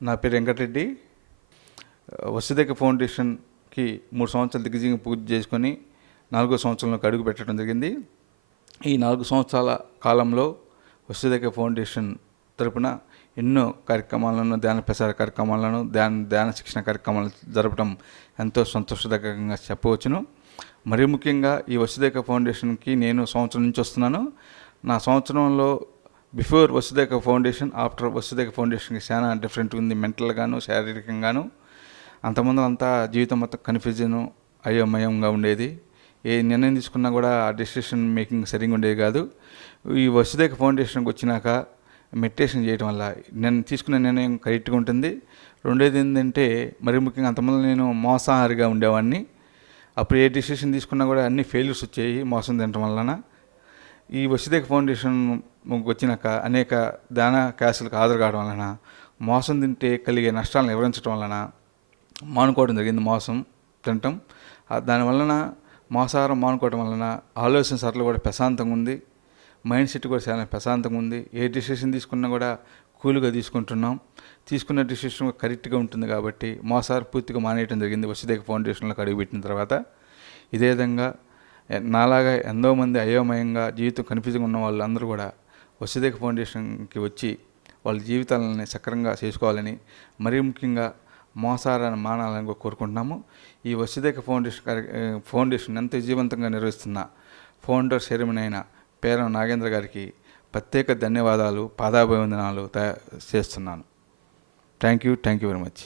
నా పేరు వెంకటరెడ్డి. వసుదైక ఫౌండేషన్కి 3 సంవత్సరాలు దిగ్విజయంగా పూర్తి చేసుకొని 4వ సంవత్సరంలోకి అడుగు పెట్టడం జరిగింది. ఈ 4 సంవత్సరాల కాలంలో వసుదైక ఫౌండేషన్ తరపున ఎన్నో కార్యక్రమాలను, ధ్యాన ప్రసార కార్యక్రమాలను, ధ్యాన శిక్షణ కార్యక్రమాలను జరపడం ఎంతో సంతోషదాయకంగా చెప్పవచ్చును. మరీ ముఖ్యంగా ఈ వసుదైక ఫౌండేషన్కి నేను సంవత్సరం నుంచి వస్తున్నాను. నా సంవత్సరంలో బిఫోర్ వసుదైక ఫౌండేషన్, ఆఫ్టర్ వసుదైక ఫౌండేషన్కి చాలా డిఫరెంట్ ఉంది, మెంటల్గాను శారీరకంగాను. అంతకుముందు అంతా జీవితం మొత్తం కన్ఫ్యూజను, అయోమయంగా ఉండేది. ఏ నిర్ణయం తీసుకున్నా కూడా ఆ డెసిషన్ మేకింగ్ సరిగ్గా ఉండేది కాదు. ఈ వసుదైక ఫౌండేషన్కి వచ్చినాక మెడిటేషన్ చేయడం వల్ల నేను తీసుకునే నిర్ణయం కరెక్ట్గా ఉంటుంది. రెండోది ఏంటంటే, మరి ముఖ్యంగా అంతకుముందు నేను మాంసాహారిగా ఉండేవాడిని. అప్పుడు ఏ డెసిషన్ తీసుకున్నా కూడా అన్ని ఫెయిల్యూర్స్ వచ్చాయి మోసం తినడం వలన. ఈ వసుదైక ఫౌండేషన్ వచ్చినాక అనేక ధ్యాన క్లాసులకు హాజరు కావడం వలన, మోసం తింటే కలిగే నష్టాలను వివరించడం వలన మానుకోవడం జరిగింది. మోసం తినటం దానివలన, మోసాహారం మానుకోవడం వలన ఆలోచన సరళి కూడా ప్రశాంతంగా ఉంది, మైండ్ సెట్ కూడా చాలా ప్రశాంతంగా ఉంది. ఏ డిసిషన్ తీసుకున్నా కూడా కూల్గా తీసుకుంటున్నాం. తీసుకున్న డిసిషన్ కరెక్ట్గా ఉంటుంది కాబట్టి మోసాహారం పూర్తిగా మానేయడం జరిగింది వసుదైక ఫౌండేషన్లోకి అడుగుపెట్టిన తర్వాత. ఇదే విధంగా నాలాగా ఎంతో మంది అయోమయంగా జీవితం కన్ఫ్యూజన్గా ఉన్న వాళ్ళు అందరూ కూడా వసుదైక ఫౌండేషన్కి వచ్చి వాళ్ళ జీవితాలని సక్రమంగా చేసుకోవాలని, మరీ ముఖ్యంగా మోసాహారాన్ని మానాలని కోరుకుంటున్నాము. ఈ వసుదైక ఫౌండేషన్ ఎంత విజయవంతంగా నిర్వహిస్తున్న ఫౌండర్ చైర్మన్ అయిన పేరం నాగేంద్ర గారికి ప్రత్యేక ధన్యవాదాలు, పాదాభివందనాలు చేస్తున్నాను. Thank you very much.